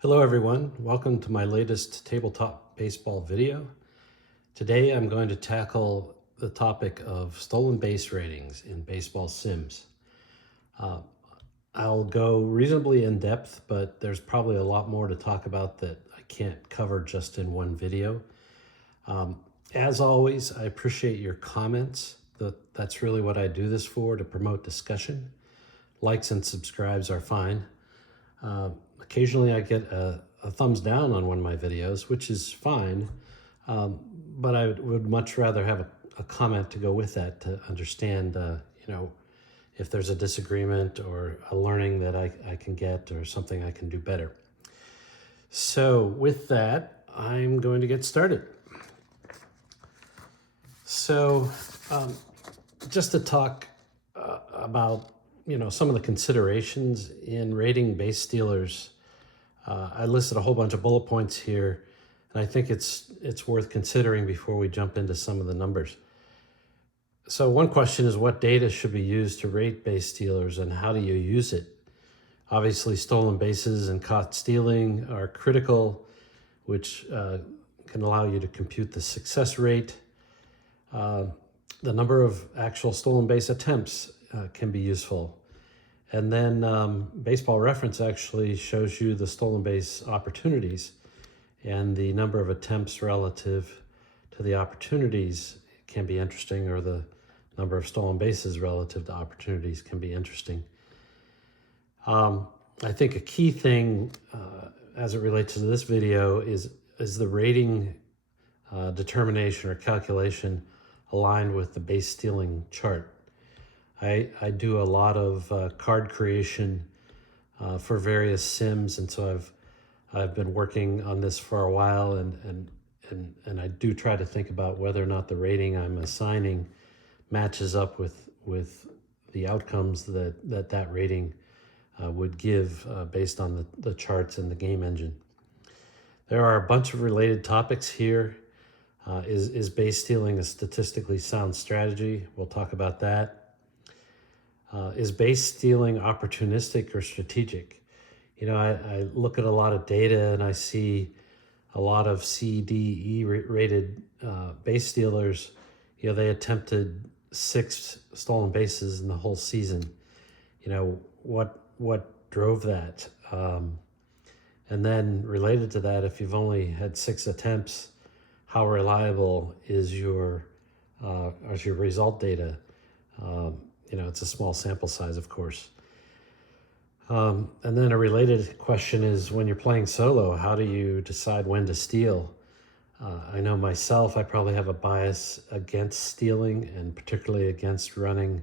Hello everyone, welcome to my latest tabletop baseball video. Today I'm going to tackle the topic of stolen base ratings in baseball sims. I'll go reasonably in depth, but there's probably a lot more to talk about that I can't cover just in one video. As always, I appreciate your comments. That's really what I do this for, to promote discussion. Likes and subscribes are fine. Occasionally I get a thumbs down on one of my videos, which is fine, but I would much rather have a comment to go with that to understand, if there's a disagreement or a learning that I can get or something I can do better. So with that, I'm going to get started. So just to talk about some of the considerations in rating base stealers. I listed a whole bunch of bullet points here, and I think it's worth considering before we jump into some of the numbers. So one question is, what data should be used to rate base stealers, and how do you use it? Obviously, stolen bases and caught stealing are critical, which can allow you to compute the success rate. The number of actual stolen base attempts can be useful. And then Baseball Reference actually shows you the stolen base opportunities, and the number of attempts relative to the opportunities can be interesting, or the number of stolen bases relative to opportunities can be interesting. I think a key thing as it relates to this video is the rating determination or calculation aligned with the base stealing chart. I do a lot of card creation for various sims, and so I've been working on this for a while, and I do try to think about whether or not the rating I'm assigning matches up with the outcomes that rating would give based on the charts and the game engine. There are a bunch of related topics here. Is base stealing a statistically sound strategy? We'll talk about that. Is base stealing opportunistic or strategic? I look at a lot of data and I see a lot of C, D, E rated base stealers. They attempted 6 stolen bases in the whole season. What drove that? And then related to that, if you've only had 6 attempts, how reliable is your result data? It's a small sample size, of course. And then a related question is, when you're playing solo, how do you decide when to steal? I know myself, I probably have a bias against stealing, and particularly against running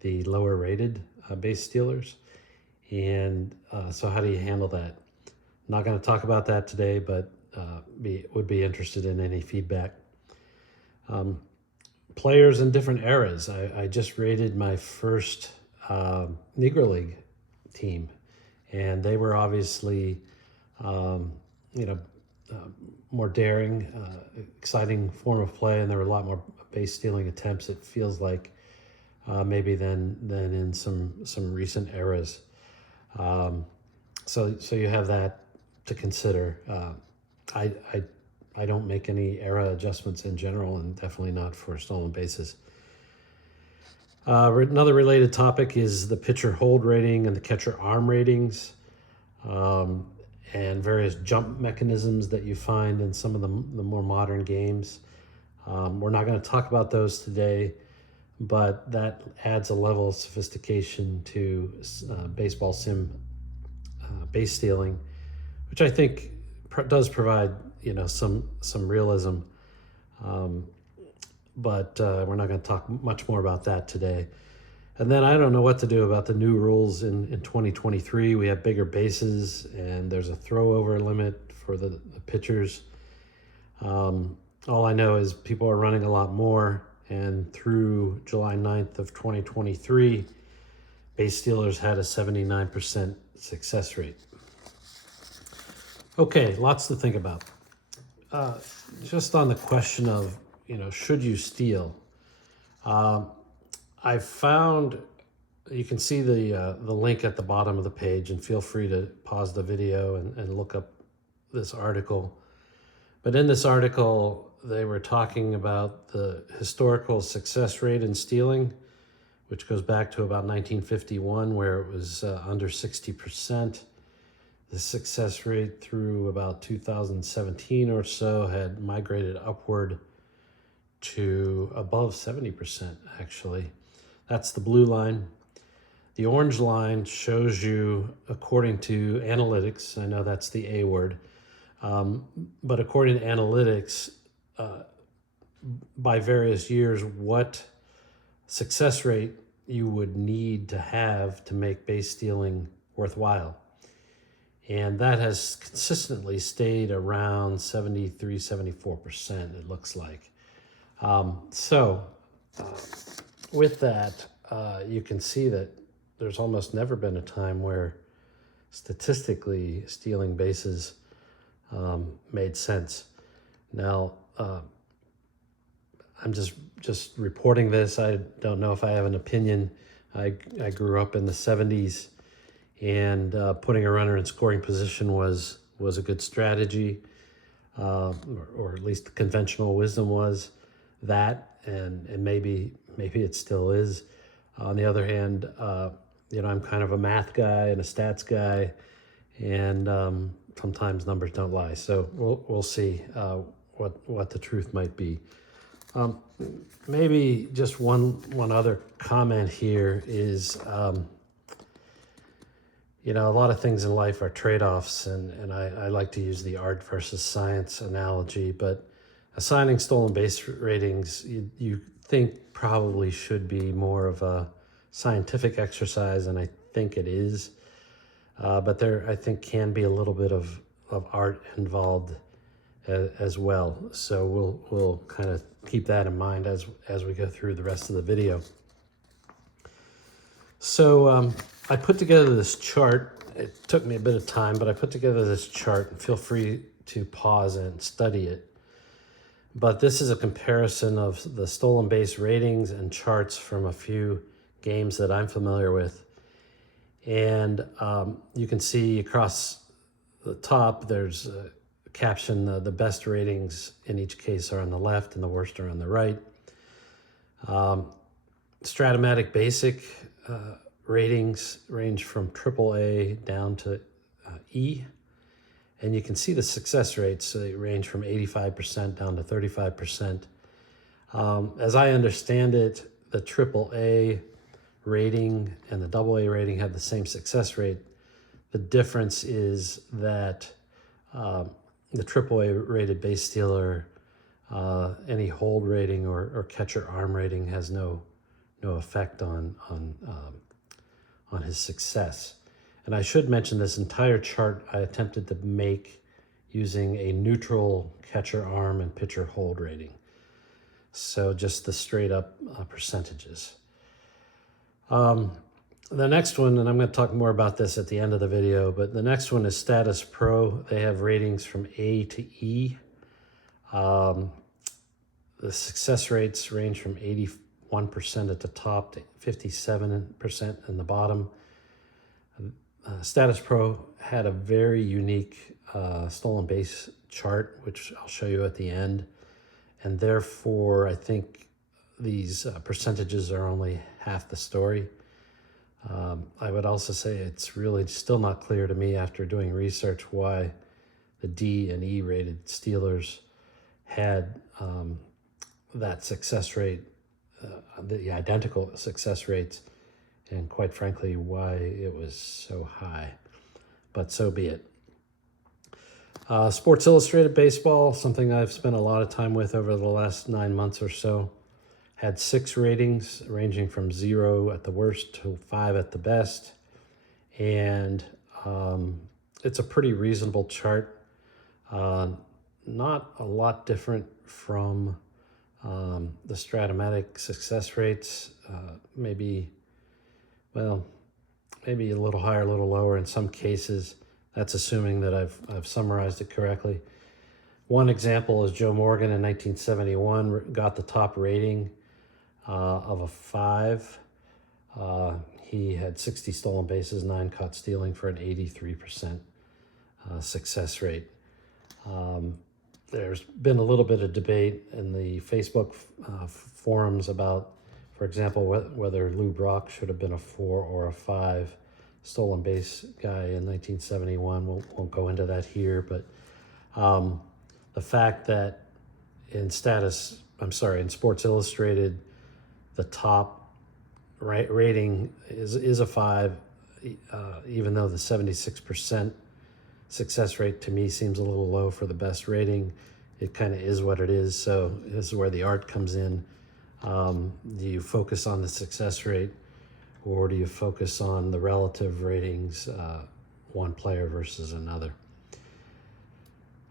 the lower rated base stealers. And so how do you handle that? I'm not going to talk about that today, but would be interested in any feedback. Players in different eras. I just rated my first Negro League team, and they were obviously, more daring, exciting form of play, and there were a lot more base stealing attempts, it feels like, maybe than in some recent eras. So you have that to consider. I don't make any era adjustments in general, and definitely not for stolen bases. Another related topic is the pitcher hold rating and the catcher arm ratings, and various jump mechanisms that you find in some of the more modern games. We're not going to talk about those today, but that adds a level of sophistication to baseball sim base stealing, which I think does provide some realism, but we're not going to talk much more about that today. And then I don't know what to do about the new rules in 2023. We have bigger bases, and there's a throw-over limit for the pitchers. All I know is people are running a lot more, and through July 9th of 2023, base stealers had a 79% success rate. Okay, lots to think about. Just on the question of, should you steal? I've found you can see the link at the bottom of the page, and feel free to pause the video and look up this article. But in this article, they were talking about the historical success rate in stealing, which goes back to about 1951, where it was under 60%. The success rate through about 2017 or so had migrated upward to above 70%, actually. That's the blue line. The orange line shows you, according to analytics, I know that's the A word, but according to analytics, by various years, what success rate you would need to have to make base stealing worthwhile. And that has consistently stayed around 73, 74%, it looks like. With that, you can see that there's almost never been a time where statistically stealing bases made sense. Now, I'm just reporting this. I don't know if I have an opinion. I grew up in the 70s, and putting a runner in scoring position was a good strategy, or at least the conventional wisdom was that, and maybe it still is. On the other hand, I'm kind of a math guy and a stats guy, and sometimes numbers don't lie. So we'll see what the truth might be. Maybe just one other comment here is, a lot of things in life are trade-offs, and I like to use the art versus science analogy, but assigning stolen base ratings, you think probably should be more of a scientific exercise, and I think it is. But there, I think, can be a little bit of art involved as well. So we'll kind of keep that in mind as we go through the rest of the video. So I put together this chart. It took me a bit of time, but I put together this chart, and feel free to pause and study it. But this is a comparison of the stolen base ratings and charts from a few games that I'm familiar with. And you can see across the top, there's a caption, the best ratings in each case are on the left and the worst are on the right. Strat-O-Matic basic ratings range from AAA down to E. And you can see the success rates. They range from 85% down to 35%. As I understand it, the AAA rating and the AA rating have the same success rate. The difference is that the AAA rated base stealer, any hold rating or catcher arm rating has no effect on his success. And I should mention, this entire chart I attempted to make using a neutral catcher arm and pitcher hold rating. So just the straight up percentages. The next one, and I'm going to talk more about this at the end of the video, but the next one is Statis Pro. They have ratings from A to E. The success rates range from 81% at the top to 57% in the bottom. Statis Pro had a very unique stolen base chart, which I'll show you at the end. And therefore, I think these percentages are only half the story. I would also say it's really still not clear to me after doing research why the D and E rated stealers had that success rate, the identical success rates, and quite frankly, why it was so high. But so be it. Sports Illustrated Baseball, something I've spent a lot of time with over the last 9 months or so, had 6 ratings ranging from 0 at the worst to 5 at the best. And it's a pretty reasonable chart. Not a lot different from the Strat-O-Matic success rates. Maybe a little higher, a little lower in some cases. That's assuming that I've summarized it correctly. One example is Joe Morgan in 1971 got the top rating of a 5. He had 60 stolen bases, 9 caught stealing for an 83% success rate. There's been a little bit of debate in the Facebook forums about, for example, whether Lou Brock should have been a 4 or a 5 stolen base guy in 1971. Won't go into that here, but the fact that in Sports Illustrated, the top rating is a 5, even though the 76% success rate to me seems a little low for the best rating. It kind of is what it is. So this is where the art comes in. Do you focus on the success rate, or do you focus on the relative ratings, one player versus another?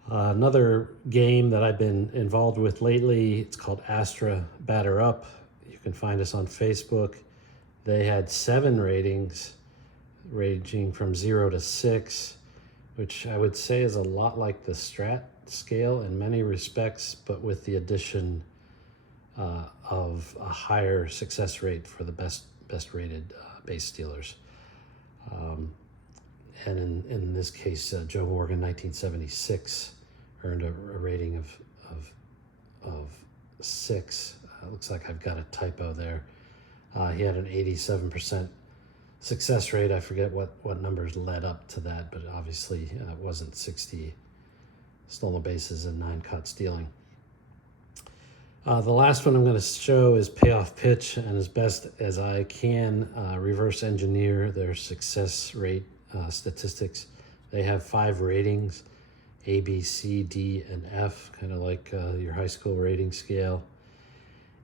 Another game that I've been involved with lately, it's called Astra Batter Up. You can find us on Facebook. They had 7 ratings ranging from 0 to 6, which I would say is a lot like the Strat scale in many respects, but with the addition of a higher success rate for the best rated base stealers. And in this case, Joe Morgan, 1976, earned a rating of 6. Looks like I've got a typo there. He had an 87% success rate. I forget what numbers led up to that, but obviously it wasn't 60 stolen bases and 9 caught stealing. The last one I'm going to show is Payoff Pitch, and as best as I can reverse engineer their success rate statistics. They have 5 ratings: A, B, C, D, and F, kind of like your high school rating scale.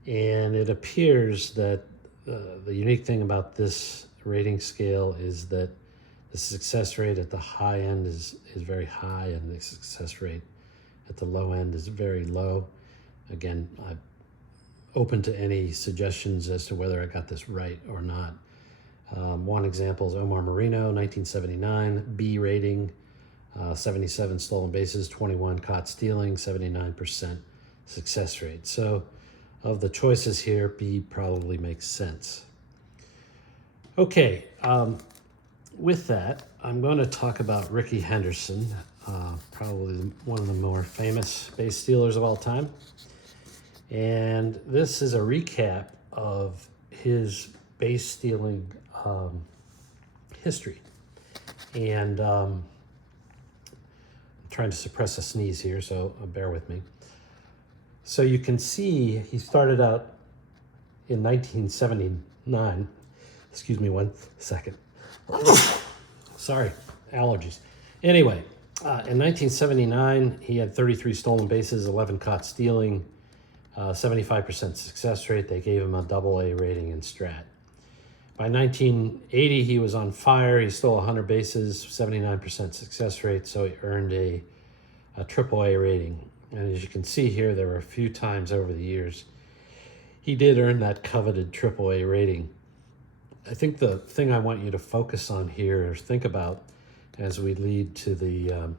And it appears that the unique thing about this rating scale is that the success rate at the high end is very high, and the success rate at the low end is very low. Again, I'm open to any suggestions as to whether I got this right or not. One example is Omar Marino, 1979, B rating, 77 stolen bases, 21 caught stealing, 79% success rate. So of the choices here, B probably makes sense. Okay, with that, I'm going to talk about Rickey Henderson, probably one of the more famous base stealers of all time. And this is a recap of his base stealing history. And I'm trying to suppress a sneeze here, so bear with me. So you can see he started out in 1979. Excuse me 1 second. Sorry, allergies. Anyway, in 1979, he had 33 stolen bases, 11 caught stealing, 75% success rate. They gave him a AA rating in Strat. By 1980, he was on fire. He stole 100 bases, 79% success rate, so he earned a AAA rating. And as you can see here, there were a few times over the years he did earn that coveted AAA rating. I think the thing I want you to focus on here or think about as we lead to the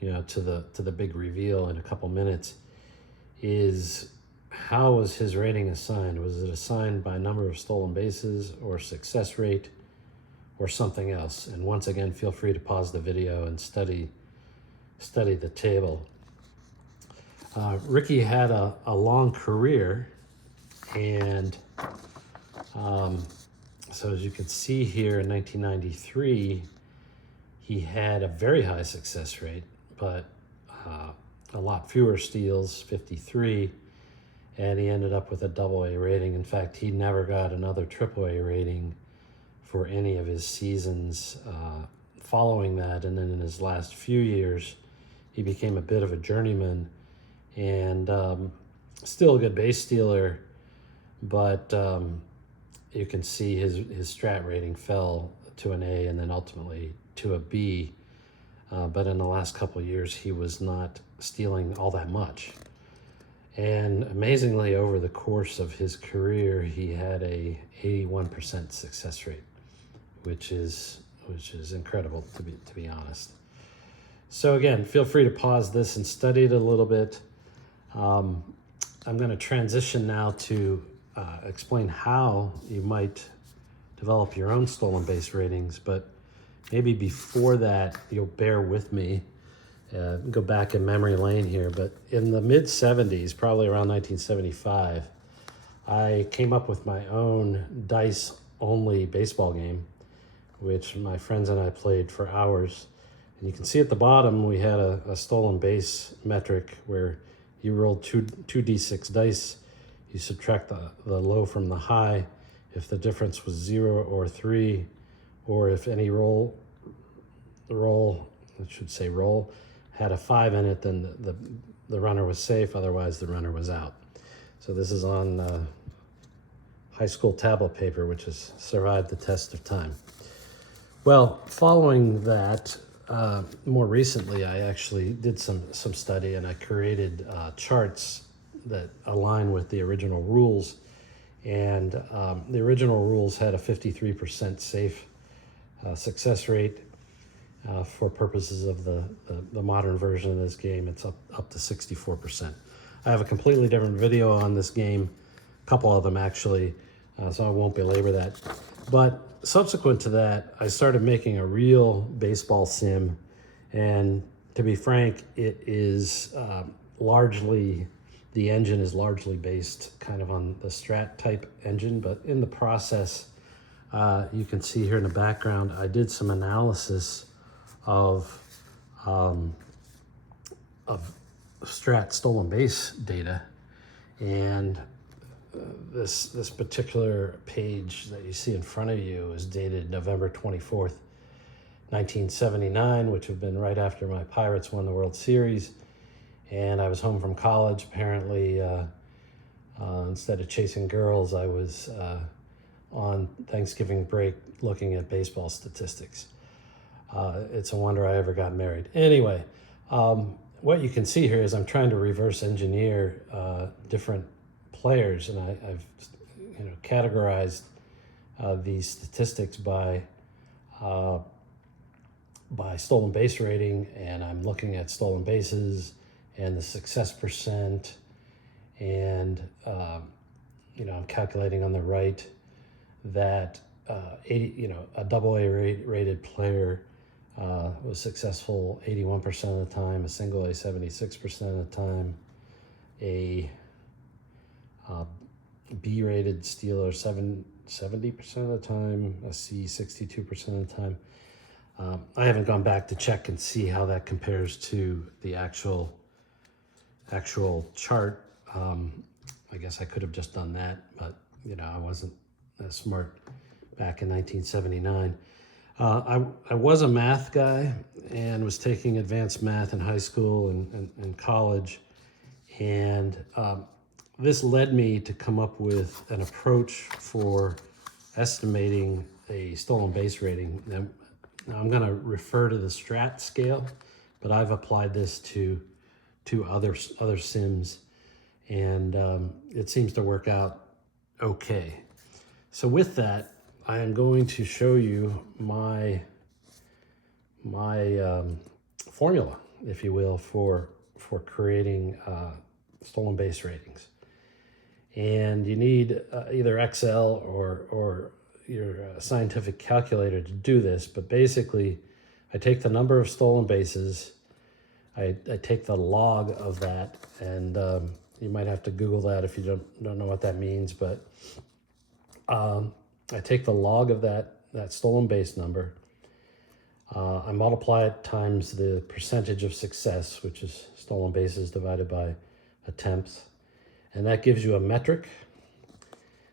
to the big reveal in a couple minutes is, how was his rating assigned? Was it assigned by number of stolen bases or success rate or something else? And once again, feel free to pause the video and study the table. Rickey had a long career, and so as you can see here, in 1993, he had a very high success rate, but a lot fewer steals, 53, and he ended up with a AA rating. In fact, he never got another AAA rating for any of his seasons following that. And then in his last few years, he became a bit of a journeyman, and still a good base stealer, but you can see his Strat rating fell to an A and then ultimately to a B. But in the last couple of years, he was not stealing all that much. And amazingly, over the course of his career, he had a 81% success rate, which is incredible, to be honest. So again, feel free to pause this and study it a little bit. I'm going to transition now to explain how you might develop your own stolen base ratings, but maybe before that, you'll bear with me. Go back in memory lane here, but in the mid 70s, probably around 1975, I came up with my own dice only baseball game, which my friends and I played for hours. And you can see at the bottom, we had a stolen base metric where you rolled 2d6 dice. You subtract the low from the high. If the difference was 0 or 3, or if any roll had a 5 in it, then the runner was safe, otherwise the runner was out. So this is on high school tablet paper, which has survived the test of time. Well, following that, more recently, I actually did some study, and I created charts that align with the original rules. And the original rules had a 53% safe success rate. For purposes of the modern version of this game, it's up to 64%. I have a completely different video on this game, a couple of them actually, so I won't belabor that. But subsequent to that, I started making a real baseball sim, and to be frank, it is largely, the engine is largely based kind of on the Strat type engine, but in the process, you can see here in the background, I did some analysis of Strat stolen base data, and this particular page that you see in front of you is dated November 24th, 1979, which would have been right after my Pirates won the World Series, and I was home from college. Apparently, instead of chasing girls, I was on Thanksgiving break looking at baseball statistics. It's a wonder I ever got married. Anyway, what you can see here is I'm trying to reverse engineer different players, and I've categorized these statistics by stolen base rating, and I'm looking at stolen bases and the success percent, and I'm calculating on the right that a AA rated player was successful 81% of the time, a single A 76% of the time, a B-rated stealer 70% of the time, a C 62% of the time. I haven't gone back to check and see how that compares to the actual chart. I guess I could have just done that, but I wasn't that smart back in 1979. I was a math guy and was taking advanced math in high school and college, and this led me to come up with an approach for estimating a stolen base rating. Now I'm going to refer to the Strat scale, but I've applied this to other sims, and it seems to work out okay. So with that, I am going to show you my formula, if you will, for creating stolen base ratings. And you need either Excel or your scientific calculator to do this, but basically I take the number of stolen bases, I take the log of that, and you might have to Google that if you don't know what that means, but I take the log of that stolen base number, I multiply it times the percentage of success, which is stolen bases divided by attempts, and that gives you a metric.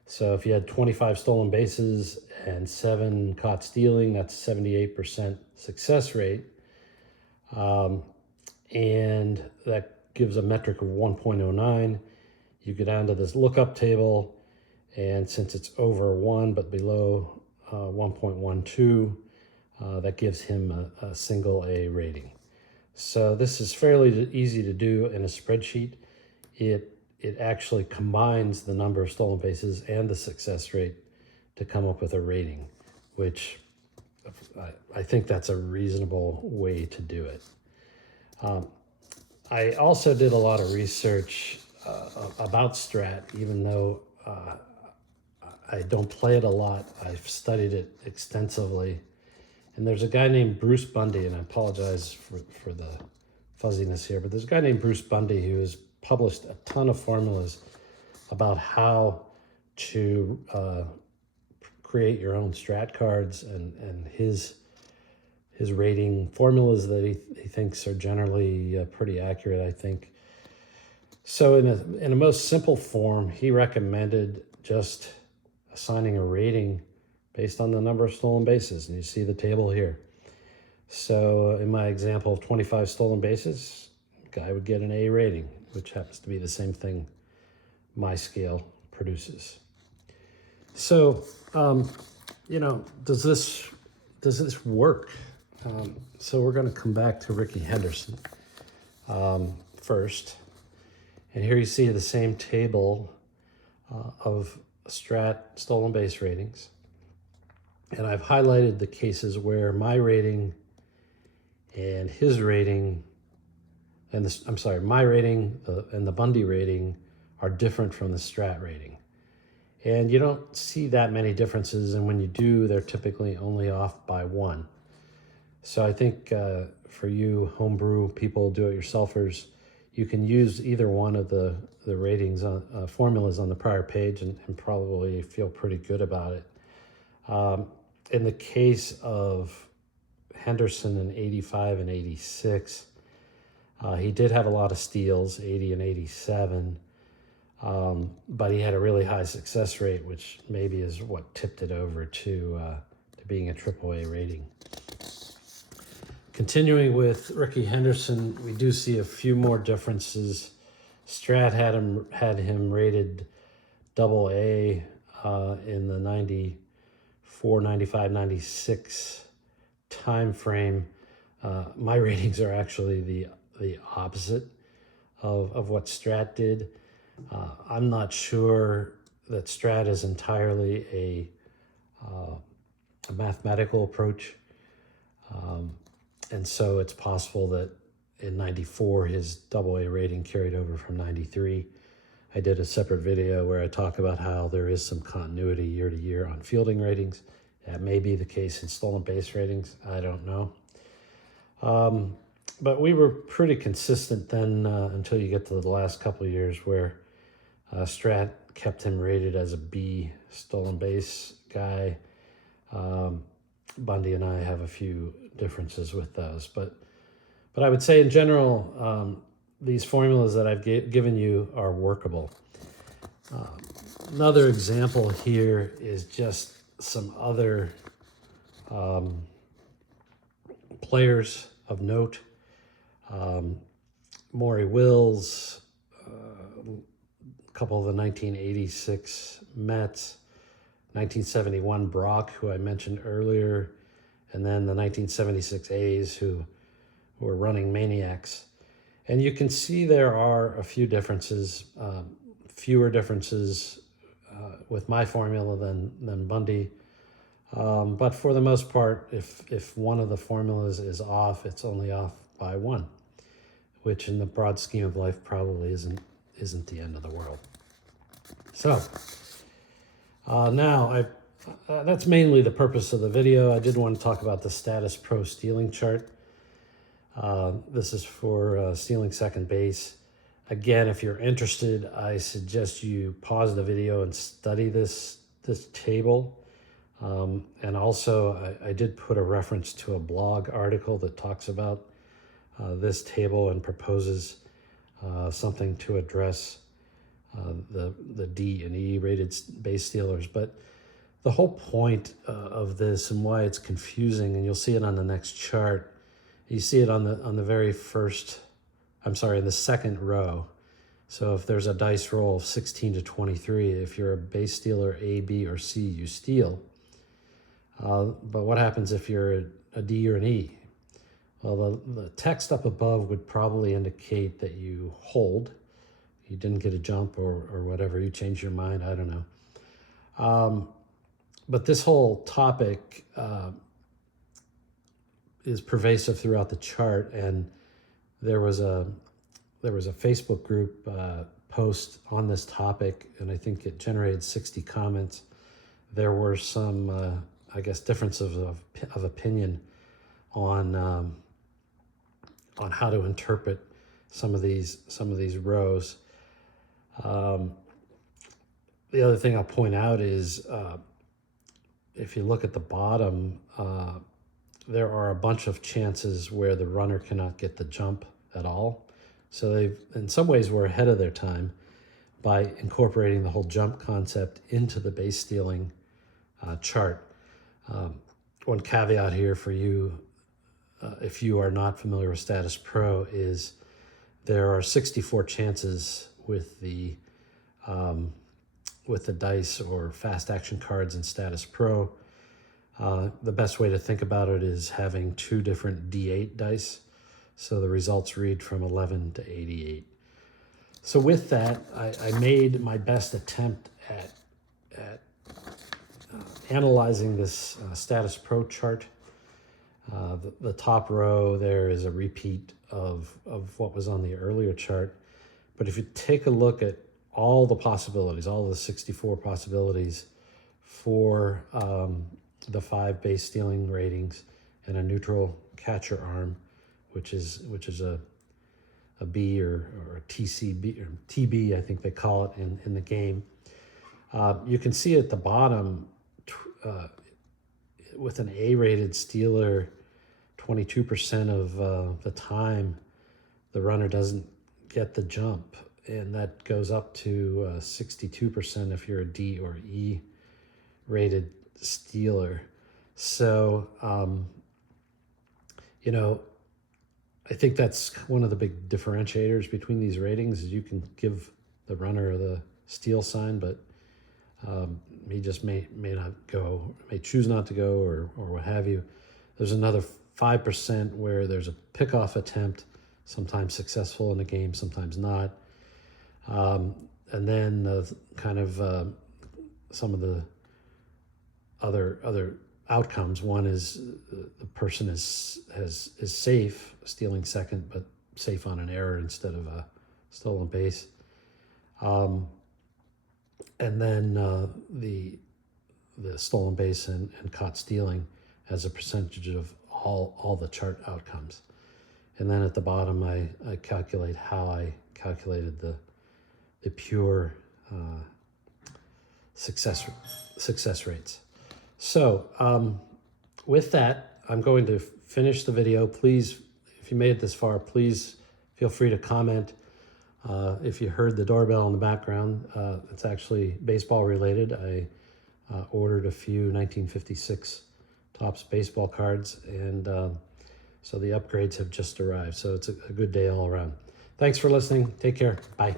So if you had 25 stolen bases and 7 caught stealing, that's 78% success rate. And that gives a metric of 1.09. You go down to this lookup table, and since it's over 1 but below 1.12, that gives him a single A rating. So this is fairly easy to do in a spreadsheet. It actually combines the number of stolen bases and the success rate to come up with a rating, which I think that's a reasonable way to do it. I also did a lot of research about Strat, even though I don't play it a lot. I've studied it extensively. And there's a guy named Bruce Bundy, and I apologize for the fuzziness here, but there's a guy named Bruce Bundy who has published a ton of formulas about how to create your own strat cards, and his rating formulas that he thinks are generally pretty accurate, I think. So in a most simple form, he recommended just assigning a rating based on the number of stolen bases. And you see the table here. So in my example of 25 stolen bases, guy would get an A rating, which happens to be the same thing my scale produces. So, does this work? So we're going to come back to Ricky Henderson first. And here you see the same table of Strat stolen base ratings. And I've highlighted the cases where my rating and his rating, my rating and the Bundy rating are different from the Strat rating. And you don't see that many differences, and when you do, they're typically only off by 1. So I think for you homebrew people, do-it-yourselfers, you can use either one of the ratings formulas on the prior page and probably feel pretty good about it. In the case of Henderson in 85 and 86, he did have a lot of steals, 80 and 87, but he had a really high success rate, which maybe is what tipped it over to being a AAA rating. Continuing with Ricky Henderson, we do see a few more differences. Strat had him rated AA in the 94, 95, 96 time frame. My ratings are actually the opposite of what Strat did. I'm not sure that Strat is entirely a mathematical approach. And so it's possible that in 94, his AA rating carried over from 93. I did a separate video where I talk about how there is some continuity year to year on fielding ratings. That may be the case in stolen base ratings. I don't know. But we were pretty consistent then until you get to the last couple of years where Strat kept him rated as a B stolen base guy. Bundy and I have a few differences with those, but I would say in general, these formulas that I've given you are workable. Another example here is just some other players of note. Maury Wills, a couple of the 1986 Mets, 1971 Brock, who I mentioned earlier, and then the 1976 A's, who were running maniacs. And you can see there are a few differences, fewer differences with my formula than Bundy. But for the most part, if one of the formulas is off, it's only off by 1, which in the broad scheme of life probably isn't the end of the world. So now that's mainly the purpose of the video. I did want to talk about the Statis Pro stealing chart. This is for stealing second base. Again, if you're interested, I suggest you pause the video and study this table. And also, I did put a reference to a blog article that talks about this table and proposes something to address the D and E rated base stealers. But the whole point of this and why it's confusing, and you'll see it on the next chart, you see it on the very first, in the second row. So if there's a dice roll of 16 to 23, if you're a base stealer A, B, or C, you steal. But what happens if you're a D or an E? Well, the text up above would probably indicate that you hold. You didn't get a jump or whatever. You changed your mind. I don't know. But this whole topic is pervasive throughout the chart, and there was a Facebook group post on this topic, and I think it generated 60 comments. there were some, I guess, differences of opinion on how to interpret some of these rows. The other thing I'll point out is if you look at the bottom, there are a bunch of chances where the runner cannot get the jump at all. So they've, in some ways, were ahead of their time by incorporating the whole jump concept into the base stealing chart. One caveat here for you, if you are not familiar with Statis Pro, is there are 64 chances with the dice or fast action cards in Statis Pro. The best way to think about it is having 2 different D8 dice. So the results read from 11 to 88. So with that, I made my best attempt at analyzing this Statis Pro chart. The top row there is a repeat of what was on the earlier chart. But if you take a look at all the possibilities, all the 64 possibilities for the 5 base stealing ratings and a neutral catcher arm, which is a B or TCB or TB, I think they call it in the game. You can see at the bottom with an A-rated stealer, 22% of the time the runner doesn't get the jump, and that goes up to 62% if you're a D or E rated stealer. So you know, I think that's one of the big differentiators between these ratings, is you can give the runner the steal sign, but he just may not go, may choose not to go, or what have you. There's another 5% where there's a pickoff attempt, sometimes successful in the game, sometimes not. And then kind of some of the other outcomes. One is the person is safe, stealing second, but safe on an error instead of a stolen base. And then the stolen base and caught stealing as a percentage of all the chart outcomes. And then at the bottom, I calculate how I calculated the pure success rates. So with that, I'm going to finish the video. Please, if you made it this far, please feel free to comment. If you heard the doorbell in the background, it's actually baseball related. I ordered a few 1956 Topps baseball cards, and so the upgrades have just arrived. So it's a good day all around. Thanks for listening. Take care. Bye.